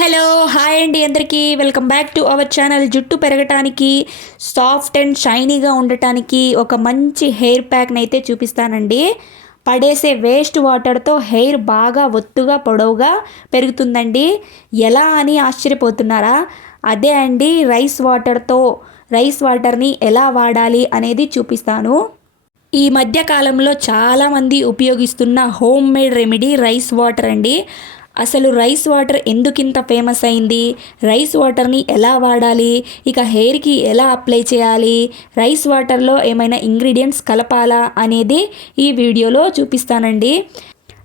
Hello hi అండి అందరికీ. Welcome back to our channel జుట్టు పెరగటానికి సాఫ్ట్ అండ్ షైనీగా ఉండటానికి ఒక మంచి హెయిర్ ప్యాక్ని అయితే చూపిస్తానండి. పడేసే వేస్ట్ వాటర్తో హెయిర్ బాగా ఒత్తుగా పొడవుగా పెరుగుతుందండి. ఎలా అని ఆశ్చర్యపోతున్నారా? అదే అండి రైస్ వాటర్తో రైస్ వాటర్ని ఎలా వాడాలి అనేది చూపిస్తాను. ఈ మధ్య కాలంలో చాలామంది ఉపయోగిస్తున్న home made remedy rice water అండి. అసలు రైస్ వాటర్ ఎందుకింత ఫేమస్ అయింది? రైస్ వాటర్ని ఎలా వాడాలి? ఇక హెయిర్కి ఎలా అప్లై చేయాలి? రైస్ వాటర్లో ఏమైనా ఇంగ్రీడియంట్స్ కలపాలా అనేది ఈ వీడియోలో చూపిస్తానండి.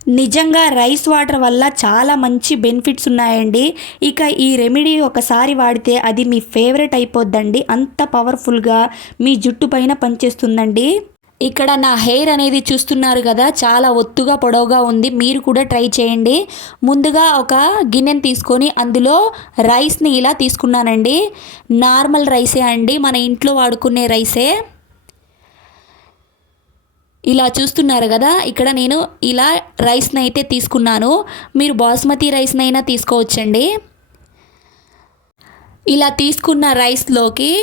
నిజంగా రైస్ వాటర్ వల్ల చాలా మంచి బెనిఫిట్స్ ఉన్నాయండి. ఇక ఈ రెమెడీ ఒకసారి వాడితే అది మీ ఫేవరెట్ అయిపోద్దండి. అంత పవర్ఫుల్గా మీ జుట్టు పైన పనిచేస్తుందండి. ఇక్కడ నా హెయిర్ అనేది చూస్తున్నారు కదా చాలా ఒత్తుగా పొడవుగా ఉంది. మీరు కూడా ట్రై చేయండి. ముందుగా ఒక గిన్నెని తీసుకొని అందులో రైస్ని ఇలా తీసుకున్నానండి. నార్మల్ రైసే అండి. మన ఇంట్లో వాడుకునే రైసే. ఇలా చూస్తున్నారు కదా ఇక్కడ నేను ఇలా రైస్ని అయితే తీసుకున్నాను. మీరు బాస్మతి రైస్నైనా తీసుకోవచ్చండి. ఇలా తీసుకున్న రైస్లోకి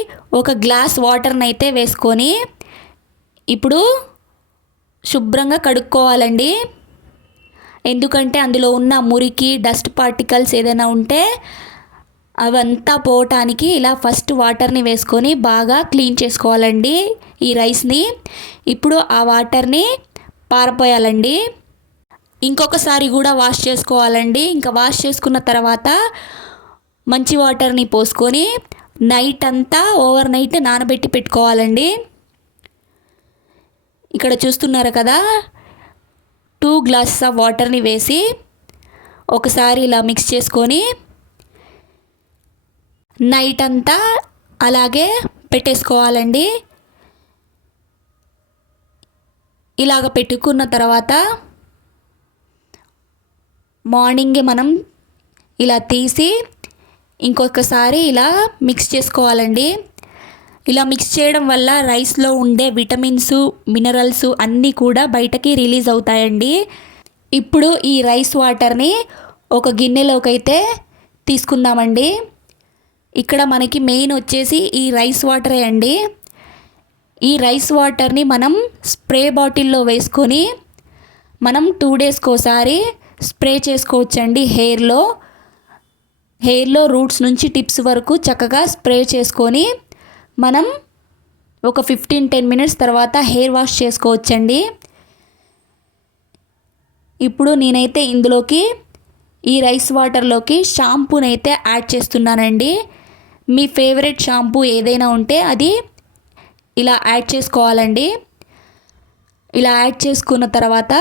ఒక గ్లాస్ వాటర్ని అయితే వేసుకొని ఇప్పుడు శుభ్రంగా కడుక్కోవాలండి. ఎందుకంటే అందులో ఉన్న మురికి డస్ట్ పార్టికల్స్ ఏదైనా ఉంటే అవంతా పోవటానికి ఇలా ఫస్ట్ వాటర్ని వేసుకొని బాగా క్లీన్ చేసుకోవాలండి ఈ రైస్ని. ఇప్పుడు ఆ వాటర్ని పారపోయాలండి. ఇంకొకసారి కూడా వాష్ చేసుకోవాలండి. ఇంకా వాష్ చేసుకున్న తర్వాత మంచి వాటర్ని పోసుకొని నైట్ అంతా ఓవర్ నైట్ నానబెట్టి పెట్టుకోవాలండి. ఇక్కడ చూస్తున్నారు కదా? టూ గ్లాసెస్ ఆఫ్ వాటర్ని వేసి ఒకసారి ఇలా మిక్స్ చేసుకొని నైట్ అంతా అలాగే పెట్టేసుకోవాలండి. ఇలాగ పెట్టుకున్న తర్వాత మార్నింగే మనం ఇలా తీసి ఇంకొకసారి ఇలా మిక్స్ చేసుకోవాలండి. ఇలా మిక్స్ చేయడం వల్ల రైస్లో ఉండే విటమిన్స్ మినరల్స్ అన్నీ కూడా బయటకి రిలీజ్ అవుతాయండి. ఇప్పుడు ఈ రైస్ వాటర్ని ఒక గిన్నెలోకి అయితే తీసుకుందామండి. ఇక్కడ మనకి మెయిన్ వచ్చేసి ఈ రైస్ వాటరే అండి. ఈ రైస్ వాటర్ని మనం స్ప్రే బాటిల్లో వేసుకొని మనం టూ డేస్కి ఒకసారి స్ప్రే చేసుకోవచ్చండి హెయిర్లో హెయిర్లో రూట్స్ నుంచి టిప్స్ వరకు చక్కగా స్ప్రే చేసుకొని మనం ఒక ఫిఫ్టీన్ టెన్ మినిట్స్ తర్వాత హెయిర్ వాష్ చేసుకోవచ్చండి. ఇప్పుడు నేనైతే ఇందులోకి ఈ రైస్ వాటర్లోకి షాంపూని అయితే యాడ్ చేస్తున్నానండి. మీ ఫేవరెట్ షాంపూ ఏదైనా ఉంటే అది ఇలా యాడ్ చేసుకోవాలండి. ఇలా యాడ్ చేసుకున్న తర్వాత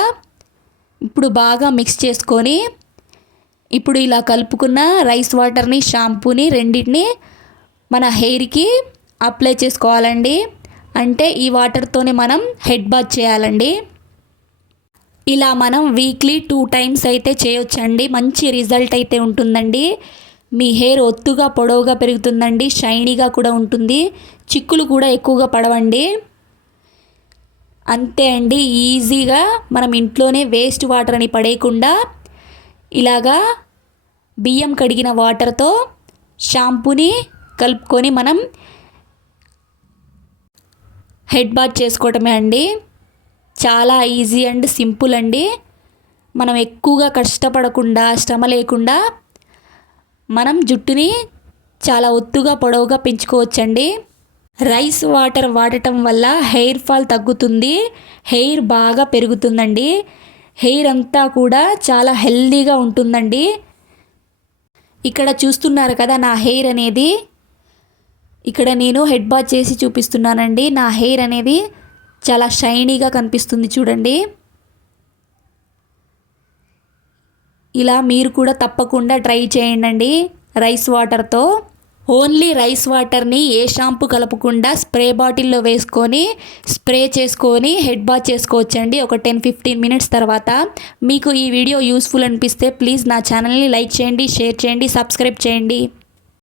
ఇప్పుడు బాగా మిక్స్ చేసుకొని ఇప్పుడు ఇలా కలుపుకున్న రైస్ వాటర్ని షాంపూని రెండింటిని మన హెయిర్కి అప్లై చేసుకోవాలండి. అంటే ఈ వాటర్తోనే మనం హెడ్ బాత్ చేయాలండి. ఇలా మనం వీక్లీ టూ టైమ్స్ అయితే చేయొచ్చండి. మంచి రిజల్ట్ అయితే ఉంటుందండి. మీ హెయిర్ ఒత్తుగా పొడవుగా పెరుగుతుందండి. షైనీగా కూడా ఉంటుంది. చిక్కులు కూడా ఎక్కువగా పడవండి. అంతే అండి. ఈజీగా మనం ఇంట్లోనే వేస్ట్ వాటర్ అని పడేయకుండా ఇలాగా బియ్యం కడిగిన వాటర్తో షాంపూని కలుపుకొని మనం హెడ్ బాత్ చేసుకోవటమే అండి. చాలా ఈజీ అండ్ సింపుల్ అండి. మనం ఎక్కువగా కష్టపడకుండా శ్రమ లేకుండా మనం జుట్టుని చాలా ఒత్తుగా పొడవుగా పెంచుకోవచ్చండి. రైస్ వాటర్ వాడటం వల్ల హెయిర్ ఫాల్ తగ్గుతుంది హెయిర్ బాగా పెరుగుతుందండి. హెయిర్ అంతా కూడా చాలా హెల్దీగా ఉంటుందండి. ఇక్కడ చూస్తున్నారు కదా నా హెయిర్ అనేది. ఇక్కడ నేను హెడ్ బాత్ చేసి చూపిస్తున్నానండి. నా హెయిర్ అనేది చాలా షైనీగా కనిపిస్తుంది చూడండి. ఇలా మీరు కూడా తప్పకుండా ట్రై చేయండి రైస్ వాటర్తో. ఓన్లీ రైస్ వాటర్ని ఏ షాంపూ కలపకుండా స్ప్రే బాటిల్లో వేసుకొని స్ప్రే చేసుకొని హెడ్ బాత్ చేసుకోవచ్చండి. ఒక టెన్ ఫిఫ్టీన్ మినిట్స్ తర్వాత. మీకు ఈ వీడియో యూస్ఫుల్ అనిపిస్తే ప్లీజ్ నా ఛానల్ని లైక్ చేయండి షేర్ చేయండి సబ్స్క్రైబ్ చేయండి.